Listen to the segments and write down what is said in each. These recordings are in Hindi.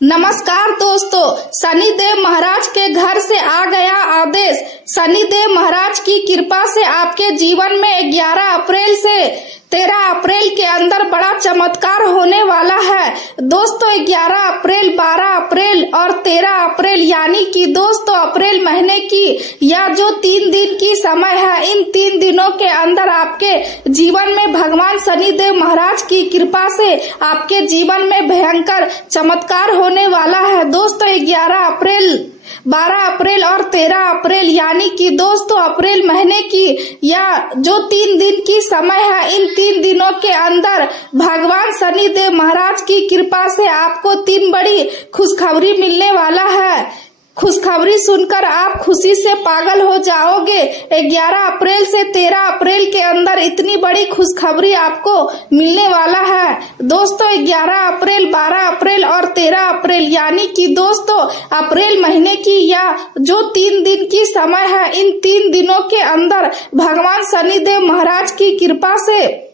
नमस्कार दोस्तों, शनिदेव महाराज के घर से आ गया आदेश। शनिदेव महाराज की कृपा से आपके जीवन में 11 अप्रैल से 13 अप्रैल के अंदर बड़ा चमत्कार होने वाला है। दोस्तों 11 अप्रैल, 12 अप्रैल और 13 अप्रैल यानी कि दोस्तों अप्रैल महीने की यह जो 3 दिन की समय है, इन 3 दिनों के अंदर आपके जीवन में भगवान शनिदेव महाराज की कृपा से आपके जीवन में भयंकर चमत्कार होने वाला है। दोस्तों 11 अप्रैल, 12 अप्रैल और 13 अप्रैल यानी कि दोस्तों अप्रैल महीने की यह जो 3 दिन की समय है, इन 3 दिनों के अंदर भगवान शनिदेव महाराज की कृपा से आपको 3 बड़ी खुशखबरी मिलने वाला है। खुशखबरी सुनकर आप खुशी से पागल हो जाओगे। 11 अप्रैल से 13 अप्रैल के अंदर इतनी बड़ी खुशखबरी आपको मिलने वाला है। दोस्तों 11 अप्रैल, 12 अप्रैल और 13 अप्रैल यानी कि दोस्तों अप्रैल महीने की यह जो 3 दिन की समय है, इन 3 दिनों के अंदर भगवान शनिदेव महाराज की कृपा से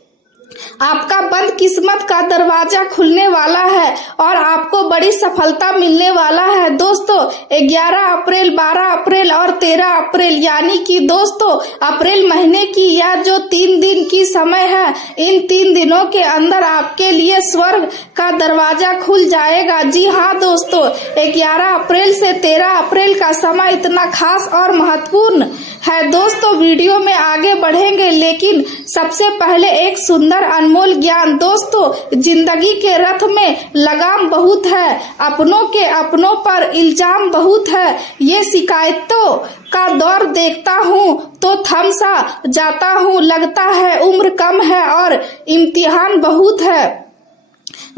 आपका बंद किस्मत का दरवाजा खुलने वाला है और आपको बड़ी सफलता मिलने वाला है। दोस्तों 11 अप्रैल, 12 अप्रैल और 13 अप्रैल यानी कि दोस्तों अप्रैल महीने की यह जो 3 दिन की समय है, इन 3 दिनों के अंदर आपके लिए स्वर्ग का दरवाजा खुल जाएगा। जी हाँ दोस्तों, 11 अप्रैल से 13 अप्रैल का समय इतना खास और महत्वपूर्ण है। दोस्तों वीडियो में आगे बढ़ेंगे, लेकिन सबसे पहले एक सुंदर अनमोल ज्ञान। दोस्तों जिंदगी के रथ में लगाम बहुत है, अपनों के अपनों पर इल्जाम बहुत है। ये शिकायतों का दौर देखता हूँ तो थम सा जाता हूँ, लगता है उम्र कम है और इम्तिहान बहुत है।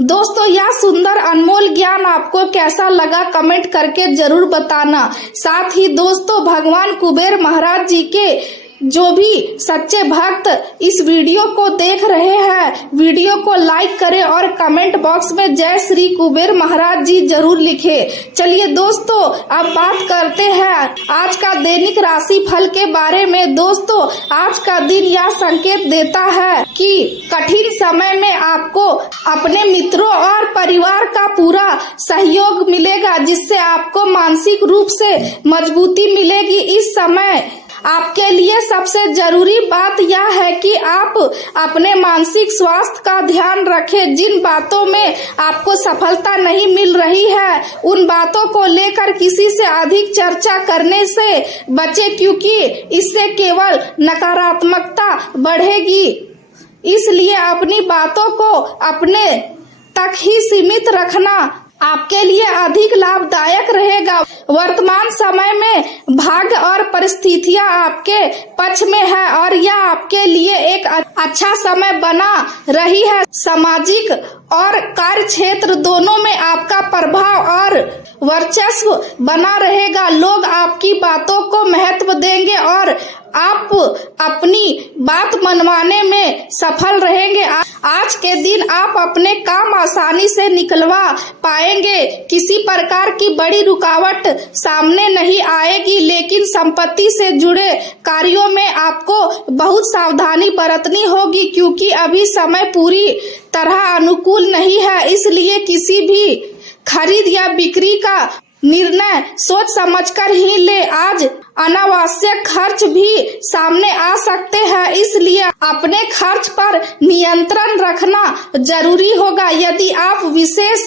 दोस्तों यह सुंदर अनमोल ज्ञान आपको कैसा लगा कमेंट करके जरूर बताना। साथ ही दोस्तों भगवान कुबेर महाराज जी के जो भी सच्चे भक्त इस वीडियो को देख रहे हैं, वीडियो को लाइक करें और कमेंट बॉक्स में जय श्री कुबेर महाराज जी जरूर लिखें। चलिए दोस्तों अब बात करते हैं आज का दैनिक राशि फल के बारे में। दोस्तों आज का दिन यह संकेत देता है कि कठिन समय में आपको अपने मित्रों और परिवार का पूरा सहयोग मिलेगा, जिससे आपको मानसिक रूप से मजबूती मिलेगी। इस समय आपके लिए सबसे जरूरी बात यह है कि आप अपने मानसिक स्वास्थ्य का ध्यान रखें। जिन बातों में आपको सफलता नहीं मिल रही है, उन बातों को लेकर किसी से अधिक चर्चा करने से बचें, क्योंकि इससे केवल नकारात्मकता बढ़ेगी। इसलिए अपनी बातों को अपने तक ही सीमित रखना आपके लिए अधिक लाभदायक रहेगा। वर्तमान समय में भाग्य और परिस्थितियां आपके पक्ष में है और यह आपके लिए एक अच्छा समय बना रही है। सामाजिक और कार्य क्षेत्र दोनों में आपका प्रभाव और वर्चस्व बना रहेगा। लोग आपकी बातों को महत्व देंगे और आप अपनी बात मनवाने में सफल रहेंगे। आज के दिन आप अपने काम आसानी से निकलवा पाएंगे। किसी प्रकार की बड़ी रुकावट सामने नहीं आएगी, लेकिन संपत्ति से जुड़े कार्यों में आपको बहुत सावधानी बरतनी होगी, क्योंकि अभी समय पूरी तरह अनुकूल नहीं है। इसलिए किसी भी खरीद या बिक्री का निर्णय सोच समझकर ही ले। आज अनावश्यक खर्च भी सामने आ सकते हैं, इसलिए अपने खर्च पर नियंत्रण रखना जरूरी होगा। यदि आप विशेष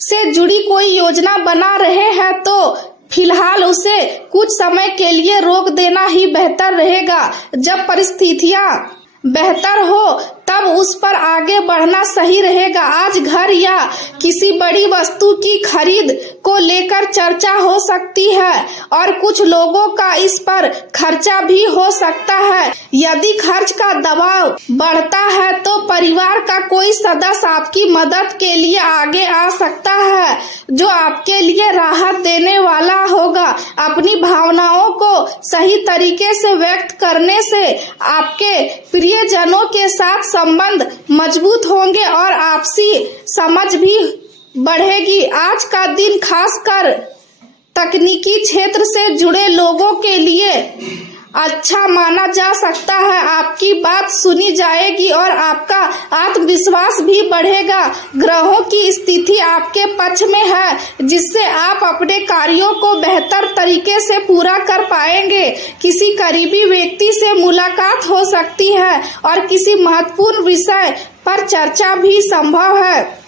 से जुड़ी कोई योजना बना रहे हैं तो फिलहाल उसे कुछ समय के लिए रोक देना ही बेहतर रहेगा। जब परिस्थितियां बेहतर हो तब उस पर आगे बढ़ना सही रहेगा। आज घर या किसी बड़ी वस्तु की खरीद को लेकर चर्चा हो सकती है और कुछ लोगों का इस पर खर्चा भी हो सकता है। यदि खर्च का दबाव बढ़ता है तो परिवार का कोई सदस्य आपकी मदद के लिए आगे आ सकता है, जो आपके लिए राहत देने वाला होगा। अपनी भावनाओं को सही तरीके से व्यक्त करने से आपके प्रियजनों के साथ संबंध मजबूत होंगे और आपसी समझ भी बढ़ेगी। आज का दिन खासकर तकनीकी क्षेत्र से जुड़े लोगों के लिए अच्छा माना जा सकता है। आपकी बात सुनी जाएगी और आपका आत्मविश्वास भी बढ़ेगा। ग्रहों की स्थिति आपके पक्ष में है, जिससे आप अपने कार्यों को बेहतर तरीके से पूरा कर पाएंगे। किसी करीबी व्यक्ति से मुलाकात हो सकती है और किसी महत्वपूर्ण विषय पर चर्चा भी संभव है।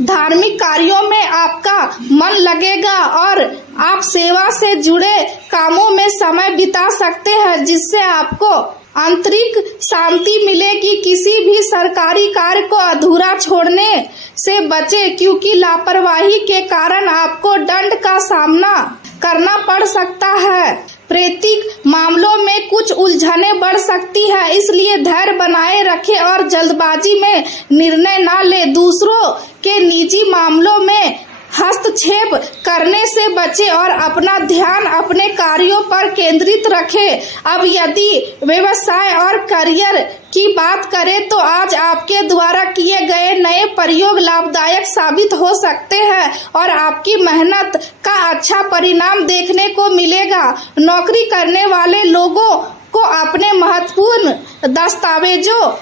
धार्मिक कार्यों में आपका मन लगेगा और आप सेवा से जुड़े कामों में समय बिता सकते हैं, जिससे आपको आंतरिक शांति मिलेगी। किसी भी सरकारी कार्य को अधूरा छोड़ने से बचें, क्योंकि लापरवाही के कारण आपको दंड का सामना करना पड़ सकता है। प्रैक्टिकल मामलों में कुछ उलझनें बढ़ सकती है, इसलिए धैर्य बनाए रखें और जल्दबाजी में निर्णय न लें। दूसरों के निजी मामलों में हस्तक्षेप करने से बचें और अपना ध्यान अपने कार्यों पर केंद्रित रखें। अब यदि व्यवसाय और करियर की बात करें तो आज आपके द्वारा किए गए नए प्रयोग लाभदायक साबित हो सकते हैं और आपकी मेहनत का अच्छा परिणाम देखने को मिलेगा। नौकरी करने वाले लोगों को अपने महत्वपूर्ण दस्तावेजों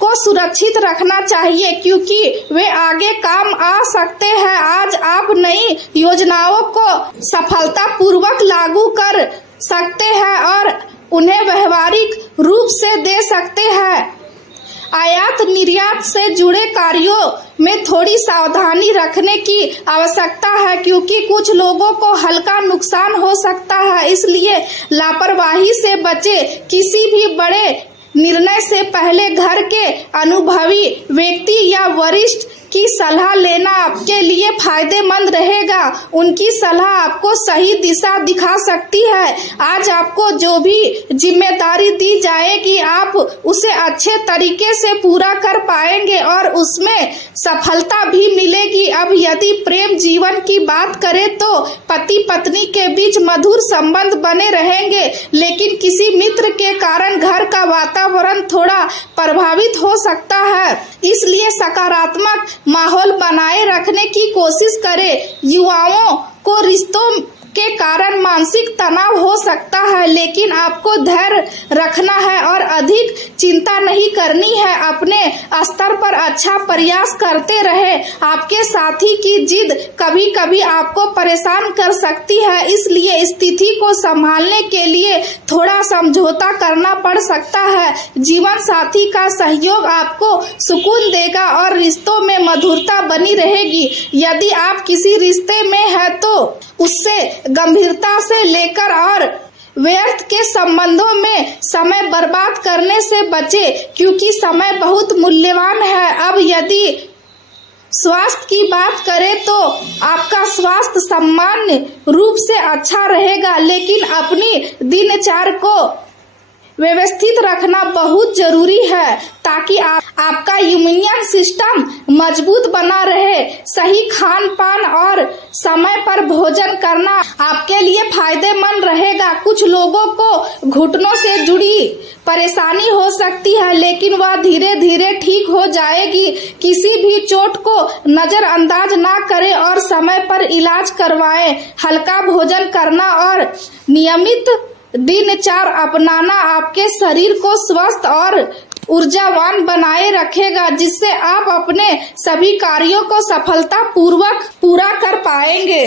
को सुरक्षित रखना चाहिए, क्योंकि वे आगे काम आ सकते हैं। आज आप नई योजनाओं को सफलतापूर्वक लागू कर सकते हैं और उन्हें व्यवहारिक रूप से दे सकते हैं। आयात निर्यात से जुड़े कार्यों में थोड़ी सावधानी रखने की आवश्यकता है, क्योंकि कुछ लोगों को हल्का नुकसान हो सकता है, इसलिए लापरवाही से बचें। किसी भी बड़े निर्णय से पहले घर के अनुभवी व्यक्ति या वरिष्ठ की सलाह लेना आपके लिए फायदेमंद रहेगा। उनकी सलाह आपको सही दिशा दिखा सकती है। आज आपको जो भी जिम्मेदारी दी जाएगी, आप उसे अच्छे तरीके से पूरा कर पाएंगे और उसमें सफलता भी मिलेगी। अब यदि प्रेम जीवन की बात करें तो पति पत्नी के बीच मधुर संबंध बने रहेंगे, लेकिन किसी मित्र के कारण घर का वातावरण थोड़ा प्रभावित हो सकता है, इसलिए सकारात्मक माहौल बनाए रखने की कोशिश करें। युवाओं को रिश्तों के कारण मानसिक तनाव हो सकता है, लेकिन आपको धैर्य रखना है और अधिक चिंता नहीं करनी है। अपने स्तर पर अच्छा प्रयास करते रहे। आपके साथी की जिद कभी कभी आपको परेशान कर सकती है, इसलिए स्थिति को संभालने के लिए थोड़ा समझौता करना पड़ सकता है। जीवन साथी का सहयोग आपको सुकून देगा और रिश्तों में मधुरता बनी रहेगी। यदि आप किसी रिश्ते में हैं तो उससे गंभीरता से लेकर और व्यर्थ के संबंधों में समय बर्बाद करने से बचें, क्योंकि समय बहुत मूल्यवान है। अब यदि स्वास्थ्य की बात करें तो आपका स्वास्थ्य सामान्य रूप से अच्छा रहेगा, लेकिन अपनी दिनचर्या को व्यवस्थित रखना बहुत जरूरी है ताकि आपका इम्यून सिस्टम मजबूत बना रहे। सही खान पान और समय पर भोजन करना आपके लिए फायदेमंद रहेगा। कुछ लोगों को घुटनों से जुड़ी परेशानी हो सकती है, लेकिन वह धीरे धीरे ठीक हो जाएगी। किसी भी चोट को नजरअंदाज ना करें और समय पर इलाज करवाएं। हल्का भोजन करना और नियमित दिनचर्या अपनाना आपके शरीर को स्वस्थ और ऊर्जावान बनाए रखेगा, जिससे आप अपने सभी कार्यों को सफलतापूर्वक पूरा कर पाएंगे।